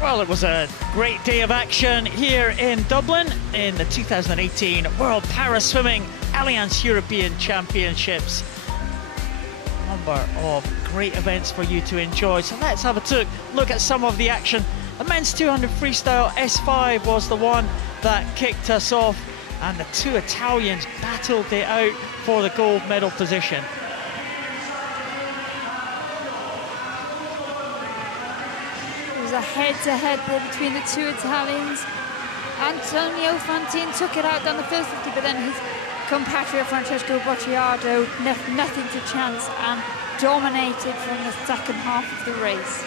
Well, it was a great day of action here in Dublin in the 2018 World Para Swimming Allianz European Championships. A number of great events for you to enjoy. So let's have a look at some of the action. The men's 200 freestyle S5 was the one that kicked us off, and the two Italians battled it out for the gold medal position. A head-to-head there between the two Italians. Antonio Fantine took it out down the first 50, but then his compatriot Francesco Bocciardo left nothing to chance and dominated from the second half of the race.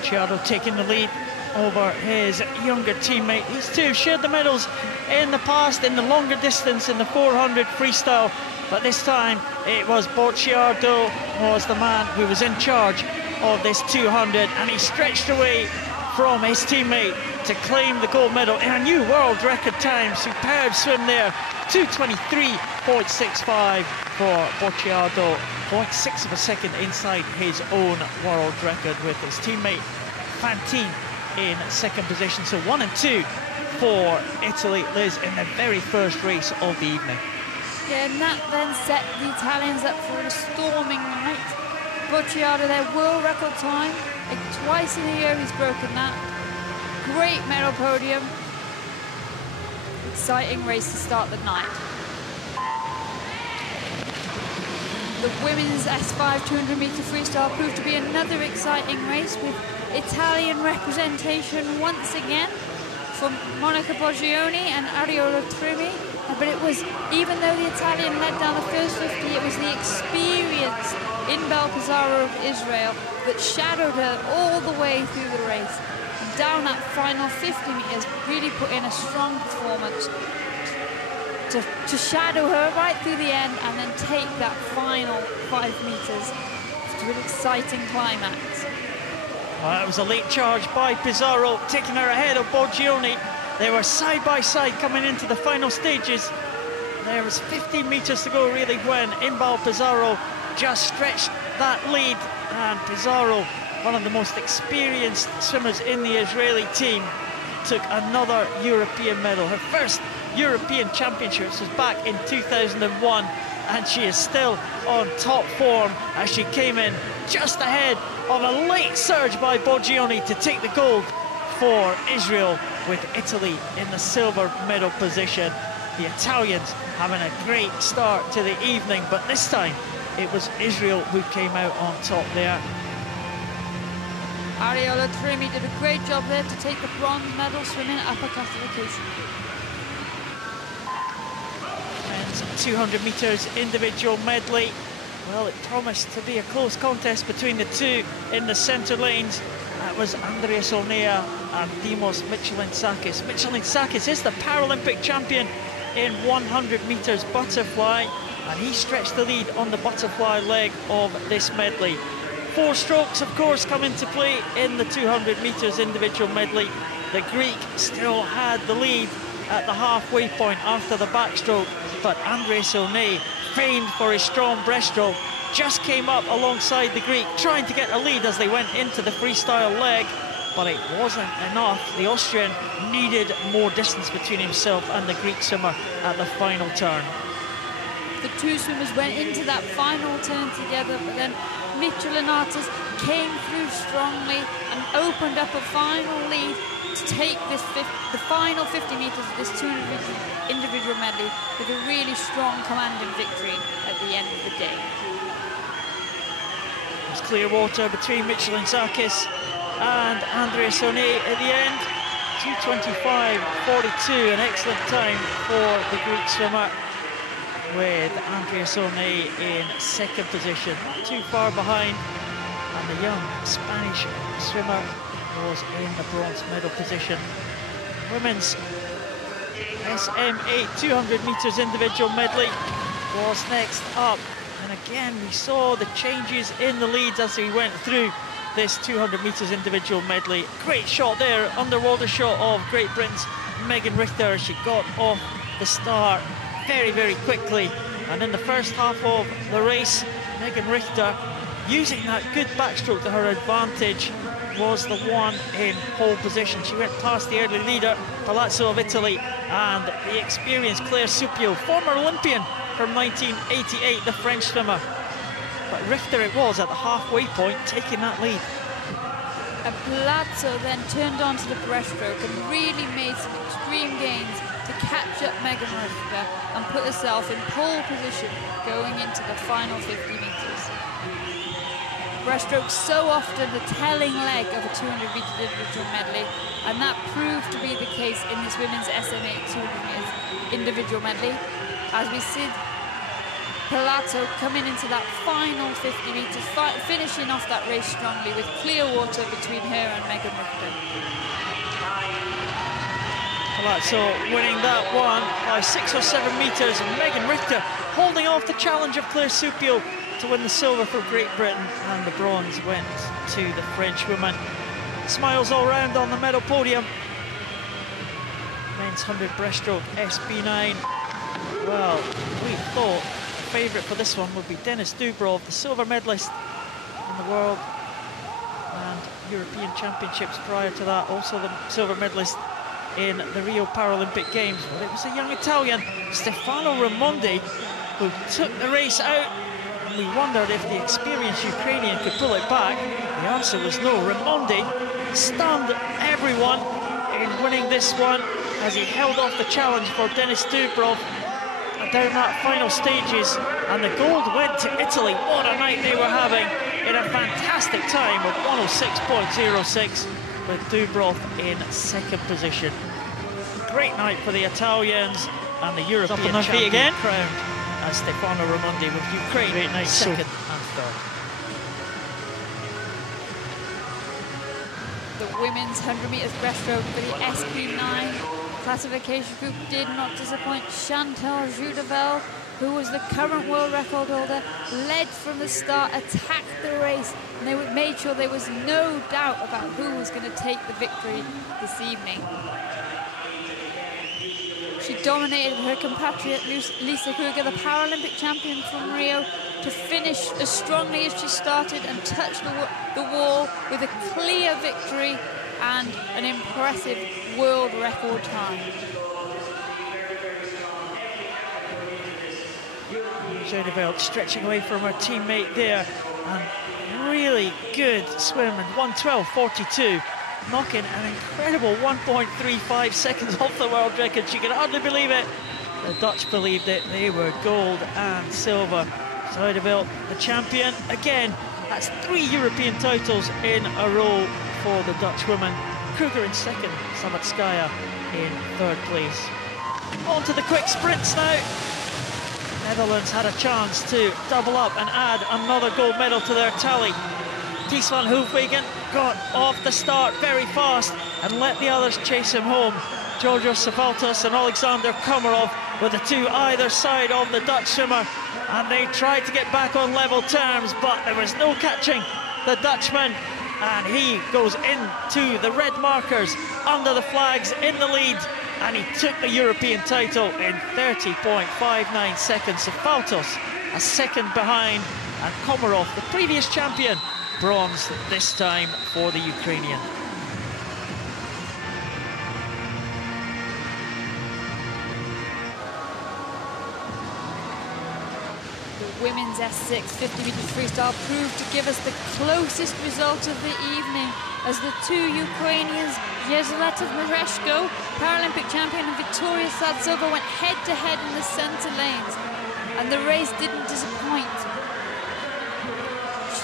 Bocciardo taking the lead over his younger teammate. These two shared the medals in the past in the longer distance in the 400 freestyle, but this time it was Bocciardo was the man who was in charge of this 200, and he stretched away from his teammate to claim the gold medal in a new world record time. Superb swim there, 2:23.65 for Bocciardo, 0.6 of a second inside his own world record, with his teammate Fantine in second position. So 1 and 2 for Italy, Liz, in the very first race of the evening. Yeah, and that then set the Italians up for a storming night. Bocciardo, their world record time, like twice in a year he's broken that. Great medal podium. Exciting race to start the night. The women's S5 200 meter freestyle proved to be another exciting race with Italian representation once again from Monica Boggioni and Ariola Trimi. But it was, even though the Italian led down the first 50, it was the experience in Pizarro of Israel that shadowed her all the way through the race. And down that final 50 meters, really put in a strong performance to shadow her right through the end and then take that final 5 meters to an exciting climax. Well, it was a late charge by Pizarro, taking her ahead of Boggioni. They were side by side coming into the final stages. There was 15 meters to go really when Inbal Pizarro just stretched that lead, and Pizarro, one of the most experienced swimmers in the Israeli team, took another European medal. Her first European Championships was back in 2001, and she is still on top form as she came in just ahead of a late surge by Boggioni to take the gold for Israel, with Italy in the silver medal position. The Italians having a great start to the evening, but this time it was Israel who came out on top there. Ariola Trimi did a great job there to take the bronze medal swimming upper classification. Men's 200 meters individual medley. Well, it promised to be a close contest between the two in the centre lanes. That was Andreas Olnea and Dimos Michelinsakis. Michelinsakis is the Paralympic champion in 100 meters butterfly, and he stretched the lead on the butterfly leg of this medley. 4 strokes, of course, come into play in the 200 meters individual medley. The Greek still had the lead at the halfway point after the backstroke, but Andreas Olnea, famed for his strong breaststroke, just came up alongside the Greek, trying to get a lead as they went into the freestyle leg, but it wasn't enough. The Austrian needed more distance between himself and the Greek swimmer at the final turn. The two swimmers went into that final turn together, but then Michelinatis came through strongly and opened up a final lead to take the final 50 meters of this 200 individual medley with a really strong commanding victory at the end of the day. It was clear water between Michelinsakis and Andreas Olnea at the end. 2:25.42, an excellent time for the Greek swimmer, with Andreas Olnea in second position, not too far behind, and the young Spanish swimmer was in the bronze medal position. Women's SM8 200 meters individual medley was next up, and again we saw the changes in the leads as we went through this 200 meters individual medley. Great shot there, underwater shot of Great Britain's Megan Richter. She got off the start very, very quickly, and in the first half of the race, Megan Richter using that good backstroke to her advantage, was the one in pole position. She went past the early leader, Palazzo of Italy, and the experienced Claire Supio, former Olympian from 1988, the French swimmer. But Richter it was at the halfway point, taking that lead. And Palazzo then turned onto the breaststroke and really made some extreme gains to catch up Megan Richter and put herself in pole position going into the final 50 metres. Breaststroke so often the telling leg of a 200-metre individual medley, and that proved to be the case in this women's SMA 200-metre individual medley, as we see Palazzo coming into that final 50 metres, finishing off that race strongly with clear water between her and Megan Richter. Palazzo winning that one by 6 or 7 metres, and Megan Richter holding off the challenge of Claire Supio to win the silver for Great Britain, and the bronze went to the French woman. Smiles all round on the medal podium. Men's 100 breaststroke SB9. Well, we thought the favourite for this one would be Denis Dubrov, the silver medalist in the World and European Championships prior to that, also the silver medalist in the Rio Paralympic Games. But it was a young Italian, Stefano Raimondi, who took the race out. We wondered if the experienced Ukrainian could pull it back. The answer was no. Raimondi stunned everyone in winning this one as he held off the challenge for Denis Dubrov down that final stages, and the gold went to Italy. What a night they were having, in a fantastic time of 106.06, with Dubrov in second position. Great night for the Italians, and the European champion again crowned as Stefano Raimondi, with Ukraine second and third. The women's 100 metres breaststroke for the SP9 classification group did not disappoint. Chantal Judabel, who was the current world record holder, led from the start, attacked the race, and they made sure there was no doubt about who was going to take the victory this evening. She dominated her compatriot Lisa Kruger, the Paralympic champion from Rio, to finish as strongly as she started and touch the wall with a clear victory and an impressive world record time. Jodeveld stretching away from her teammate there, and really good swim, and 1:12.42, knocking an incredible 1.35 seconds off the world record. She could hardly believe it. The Dutch believed it. They were gold and silver. Jodeveld, the champion again. That's 3 European titles in a row for the Dutch women. Kruger in second, Sabatskaya in third place. On to the quick sprints now. Netherlands had a chance to double up and add another gold medal to their tally. Ties van Hoefwegen got off the start very fast and let the others chase him home. Georgios Savaltos and Alexander Komarov were the two either side of the Dutch swimmer, and they tried to get back on level terms, but there was no catching the Dutchman, and he goes into the red markers under the flags in the lead, and he took the European title in 30.59 seconds. Savaltos a second behind, and Komarov, the previous champion, bronze this time for the Ukrainian. Women's S6 50 metres freestyle proved to give us the closest result of the evening, as the two Ukrainians, Yelizaveta Mereshko, Paralympic champion, and Victoria Satsova went head-to-head in the centre lanes, and the race didn't disappoint.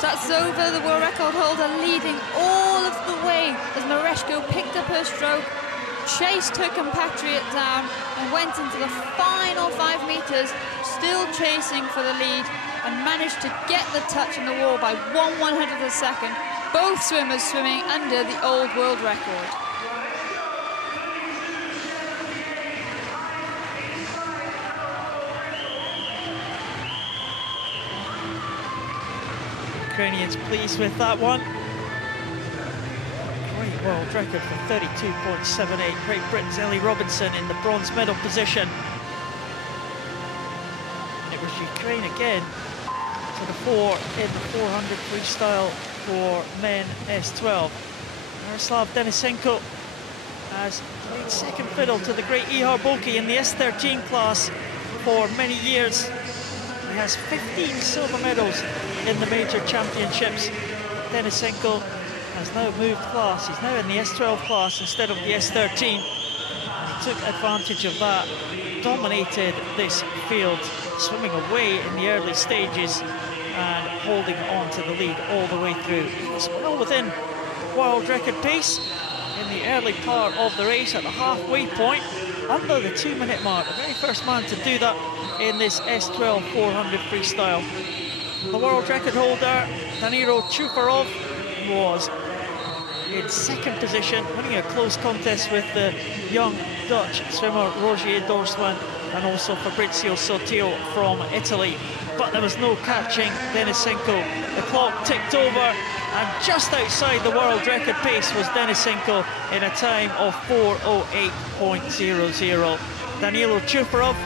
Satsova, the world record holder, leading all of the way as Mereshko picked up her stroke, chased her compatriot down, and went into the final 5 metres, still chasing for the lead, and managed to get the touch in the wall by 1/100th of a second. Both swimmers swimming under the old world record. Ukrainians pleased with that one. Great world record for 32.78. Great Britain's Ellie Robinson in the bronze medal position. And it was Ukraine again, to the fore in the 400 freestyle for men S12. Miroslav Denisenko has played second fiddle to the great Ihar Boki in the S13 class for many years. He has 15 silver medals in the major championships. Denisenko has now moved class. He's now in the S12 class instead of the S13. And he took advantage of that, dominated this field, swimming away in the early stages and holding on to the lead all the way through. He was well within world record pace in the early part of the race at the halfway point, under the 2-minute mark. The very first man to do that in this S12 400 freestyle. The world record holder, Danilo Chufarov, was in second position, winning a close contest with the young Dutch swimmer Rogier Dorsman and also Fabrizio Sotil from Italy. But there was no catching Denisenko. The clock ticked over, and just outside the world record pace was Denisenko in a time of 4:08.00. Danilo Chufarov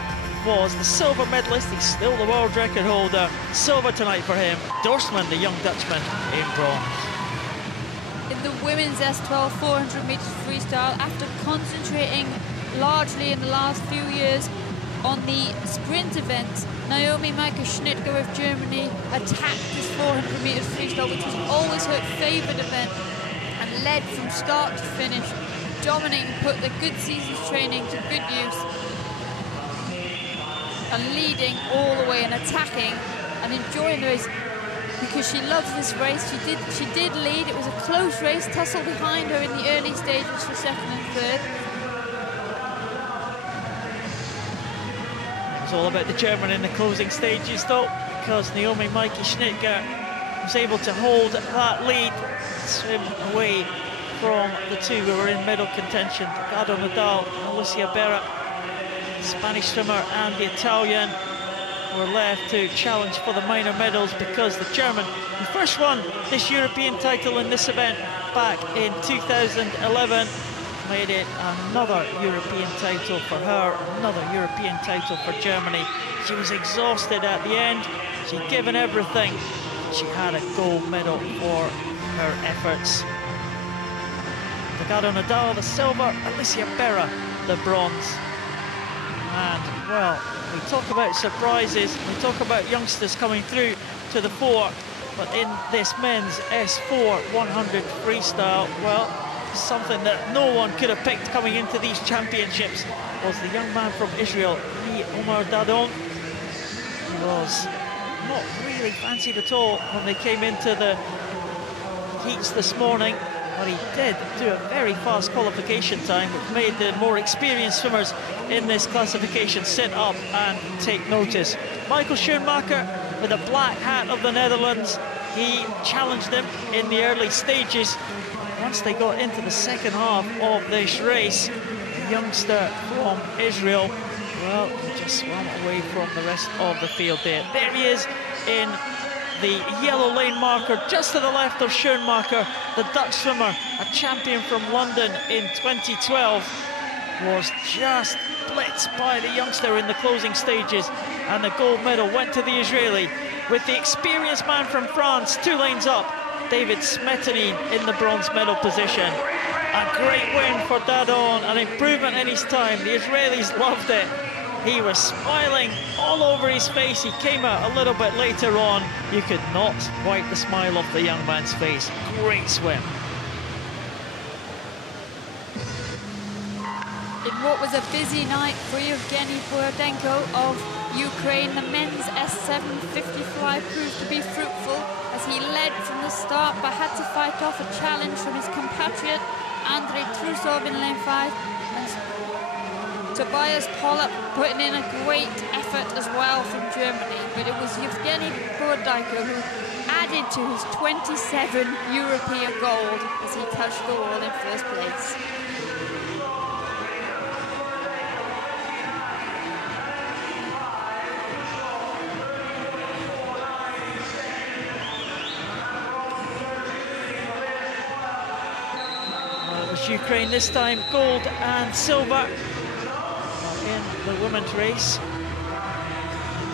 was the silver medalist. He's still the world record holder. Silver tonight for him. Dorsman, the young Dutchman, in bronze. In the women's S12 400 meters freestyle, after concentrating largely in the last few years on the sprint events, Naomi Maika-Schnittger of Germany attacked this 400 meters freestyle, which was always her favourite event, and led from start to finish, dominating, put the good season's training to good use, and leading all the way and attacking and enjoying the race because she loves this race. She did lead. It was a close race, tussled behind her in the early stages for second and third. It's all about the German in the closing stages though, because Naomi Maika-Schnittger was able to hold that lead, swim away from the two who were in medal contention, Ricardo Nadal and Alicia Berra. The Spanish swimmer and the Italian were left to challenge for the minor medals because the German, who first won this European title in this event back in 2011, made it another European title for her, another European title for Germany. She was exhausted at the end. She'd given everything. She had a gold medal for her efforts. Ricardo Nadal, the silver, Alicia Berra, the bronze. And, well, we talk about surprises, we talk about youngsters coming through to the fore, but in this men's S4 100 freestyle, well, something that no one could have picked coming into these championships was the young man from Israel, Omar Dadon. He was not really fancied at all when they came into the heats this morning, but he did do a very fast qualification time, which made the more experienced swimmers in this classification sit up and take notice. Michael Schoenmaker, with the black hat of the Netherlands, he challenged him in the early stages. Once they got into the second half of this race, the youngster from Israel, well, he just swam away from the rest of the field there. There he is in the yellow lane marker just to the left of Schoenmaker, the Dutch swimmer, a champion from London in 2012, was just blitzed by the youngster in the closing stages, and the gold medal went to the Israeli, with the experienced man from France 2 lanes up, David Smetany, in the bronze medal position. A great win for Dadon, an improvement in his time. The Israelis loved it. He was smiling all over his face. He came out a little bit later on. You could not wipe the smile off the young man's face. Great swim. In what was a busy night for Yevgeny Borodhenko of Ukraine, the men's S750 fly proved to be fruitful as he led from the start but had to fight off a challenge from his compatriot Andrei Trusov in lane 5. And Tobias Pollap putting in a great effort as well from Germany, but it was Yevgeny Borodhenko who added to his 27 European gold as he touched the wall in first place. Well, it was Ukraine this time, gold and silver. In the women's race, it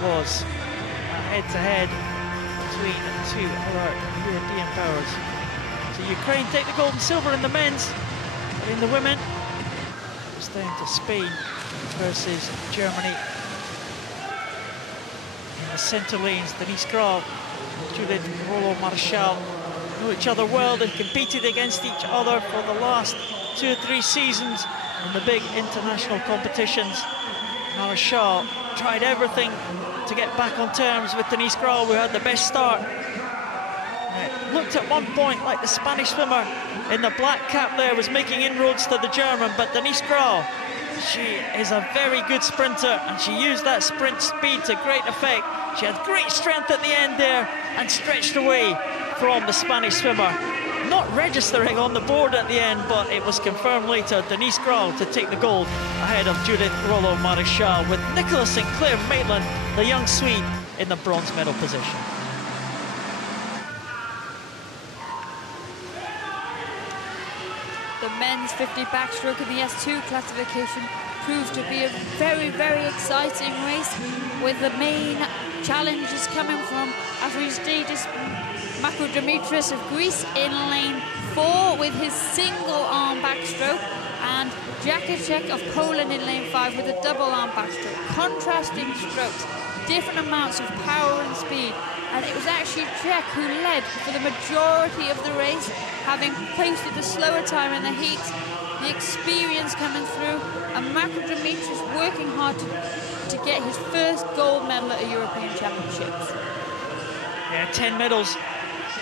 was a head-to-head between two other European powers. So Ukraine take the gold and silver in the men's, but in the women, it's down to Spain versus Germany. In the centre lanes, Denise Grau and Judith Rollo-Marchal know each other well. They've competed against each other for the last 2 or 3 seasons in the big international competitions. Marchal tried everything to get back on terms with Denise Grau, who had the best start. It looked at one point like the Spanish swimmer in the black cap there was making inroads to the German, but Denise Grau, she is a very good sprinter, and she used that sprint speed to great effect. She had great strength at the end there and stretched away from the Spanish swimmer. Not registering on the board at the end, but it was confirmed later. Denise Grau to take the gold ahead of Judith Rollo-Marchal, with Nicholas and Claire Maitland, the young Swede, in the bronze medal position. The men's 50 backstroke in the S2 classification proved to be a very, very exciting race, with the main challenges coming from Aphrodisias Makrodimitris of Greece in lane 4 with his single arm backstroke, and Jakacek of Poland in lane 5 with a double arm backstroke. Contrasting strokes, different amounts of power and speed, and it was actually Czech who led for the majority of the race, having posted the slower time in the heats, the experience coming through, and Makrodimitris working hard to get his first gold medal at a European Championships. Yeah, 10 medals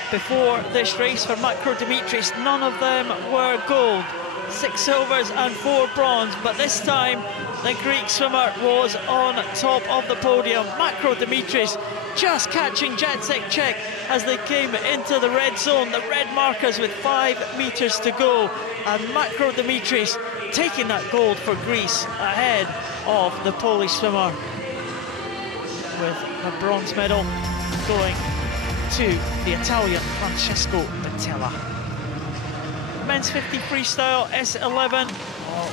before this race for Makrodimitris. None of them were gold. 6 silvers and 4 bronze, but this time the Greek swimmer was on top of the podium. Makrodimitris just catching Jakacek as they came into the red zone, the red markers, with 5 meters to go, and Makrodimitris taking that gold for Greece ahead of the Polish swimmer, with the bronze medal going to the Italian Francesco Bettella. Men's 50 freestyle S11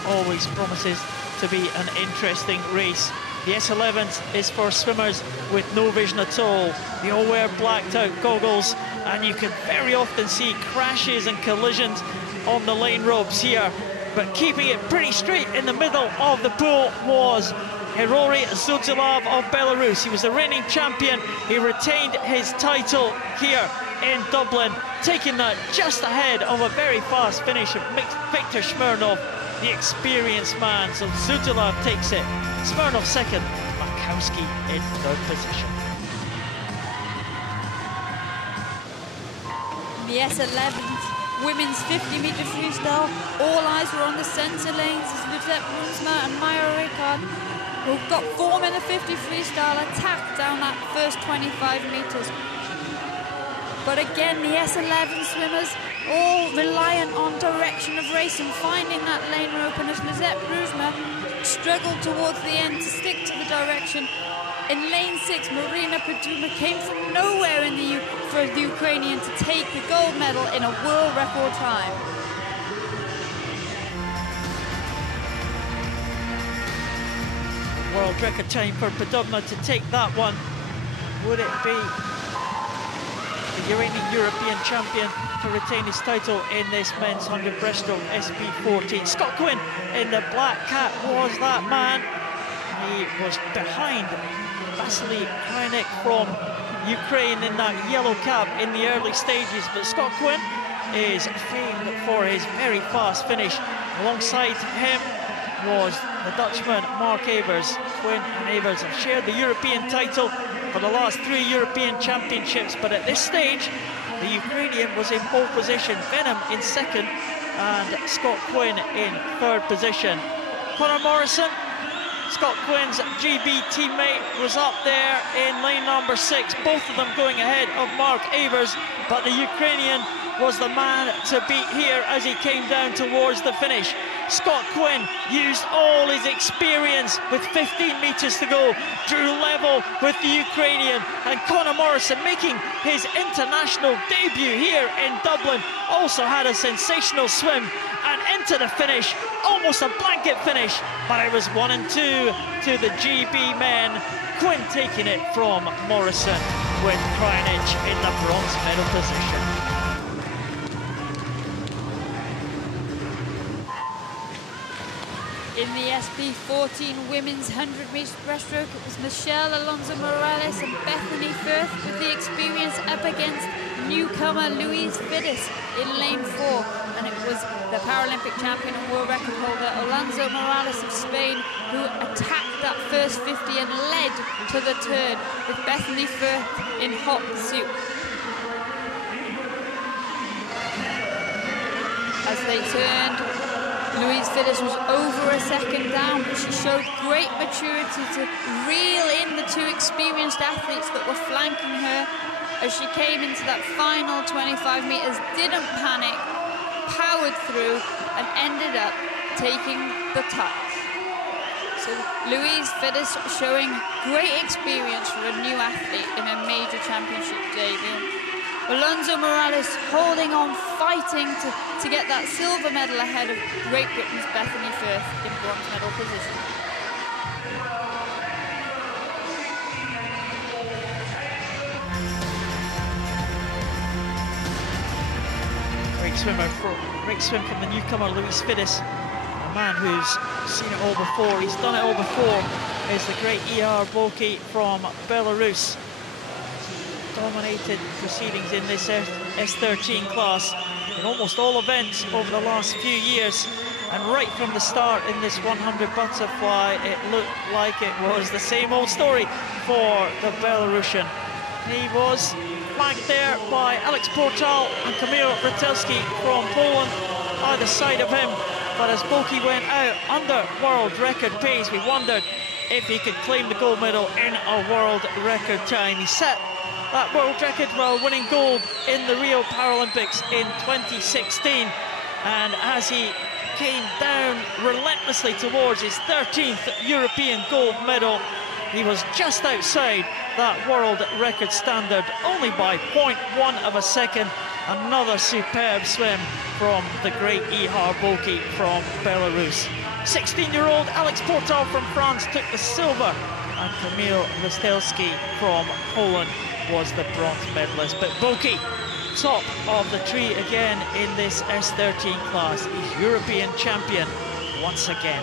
always promises to be an interesting race. The S11 is for swimmers with no vision at all. They all wear blacked out goggles, and you can very often see crashes and collisions on the lane ropes here. But keeping it pretty straight in the middle of the pool was Hirori Zuzilov of Belarus. He was the reigning champion. He retained his title here in Dublin, taking that just ahead of a very fast finish of Viktor Smirnov, the experienced man. So Zuzilov takes it, Smirnov second, Makowski in third position. The S11 women's 50-meter freestyle, all eyes were on the centre lanes as Lieutenant Brunsma and Maya Ricard, who got form in the 50 freestyle, attacked down that first 25 meters. But again, the S11 swimmers all reliant on direction of race and finding that lane rope, and as Lizette Bruzma struggled towards the end to stick to the direction. In lane 6, Marina Poduma came from nowhere for the Ukrainian to take the gold medal in a world record time. World record time for Poduma to take that one. Would it be the reigning European champion to retain his title in this men's 100 breaststroke SP14? Scott Quinn in the black cap was that man. He was behind Vasily Krajnik from Ukraine in that yellow cap in the early stages, but Scott Quinn is famed for his very fast finish. Alongside him was the Dutchman Mark Evers. Quinn and Evers have shared the European title for the last 3 European Championships, but at this stage the Ukrainian was in pole position, Venom in second and Scott Quinn in third position. Conor Morrison, Scott Quinn's GB teammate, was up there in lane number 6, both of them going ahead of Mark Evers, but the Ukrainian was the man to beat here as he came down towards the finish. Scott Quinn used all his experience with 15 meters to go, drew level with the Ukrainian, and Conor Morrison, making his international debut here in Dublin, also had a sensational swim and into the finish, almost a blanket finish, but it was 1 and 2 to the GB men. Quinn taking it from Morrison. with Krajnic in the bronze medal position. In the SP14 women's 100-metre breaststroke, it was Michelle Alonso Morales and Bethany Firth with the experience up against newcomer Louise Fides in lane 4. And it was the Paralympic champion and world record holder Alonso Morales of Spain who attacked that first 50 and led to the turn, with Bethany Firth in hot pursuit. As they turned, Louise Fides was over a second down, but she showed great maturity to reel in the two experienced athletes that were flanking her as she came into that final 25 metres, didn't panic, powered through and ended up taking the touch. So Louise Fides showing great experience for a new athlete in a major championship debut. Alonso Morales holding on, fighting to get that silver medal ahead of Great Britain's Bethany Firth in bronze medal position. Great swim from the newcomer Louise Fides, a man who's seen it all before. He's done it all before. Is the great Ihar Boki from Belarus. Dominated proceedings in this S13 class in almost all events over the last few years, and right from the start in this 100 butterfly it looked like it was the same old story for the Belarusian. He was flanked there by Alex Portal and Kamil Rytelski from Poland either side of him, but as Boki went out under world record pace, we wondered if he could claim the gold medal in a world record time. He set that world record while winning gold in the Rio Paralympics in 2016, and as he came down relentlessly towards his 13th European gold medal, he was just outside that world record standard, only by 0.1 of a second. Another superb swim from the great Ihar Boki from Belarus. 16-year-old Alex Portal from France took the silver, and Kamil Rytelski from Poland was the bronze medalist. But Boki, top of the tree again in this S13 class. He's European champion once again.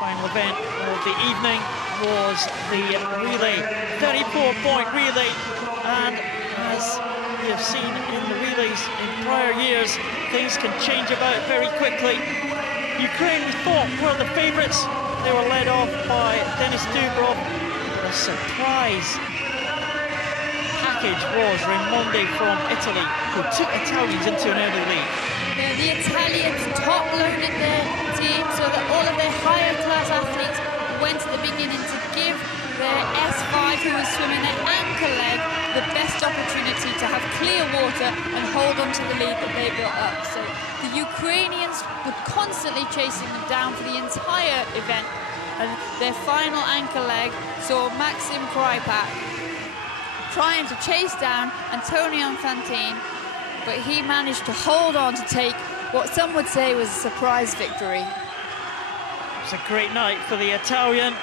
Final event of the evening was the relay, 34-point relay, and as we have seen in the relays in prior years, things can change about very quickly. Ukraine, we thought, were the favourites. They were led off by Denis Dubrov, but a surprise package was Raimondi from Italy, who took Italians into an early lead. Yeah, the Italians top-loaded their team so that all of their higher-class athletes went at the beginning to give their S5, who was swimming their anchor leg, the best opportunity to have clear water and hold on to the lead that they built up. So the Ukrainians were constantly chasing them down for the entire event, and their final anchor leg saw Maxim Krypak trying to chase down Antonio Fantine, but he managed to hold on to take what some would say was a surprise victory. It's a great night for the Italian,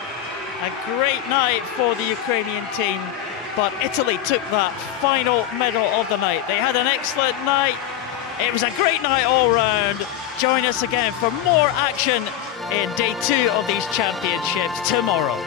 a great night for the Ukrainian team, but Italy took that final medal of the night. They had an excellent night. It was a great night all round. Join us again for more action in day 2 of these championships tomorrow.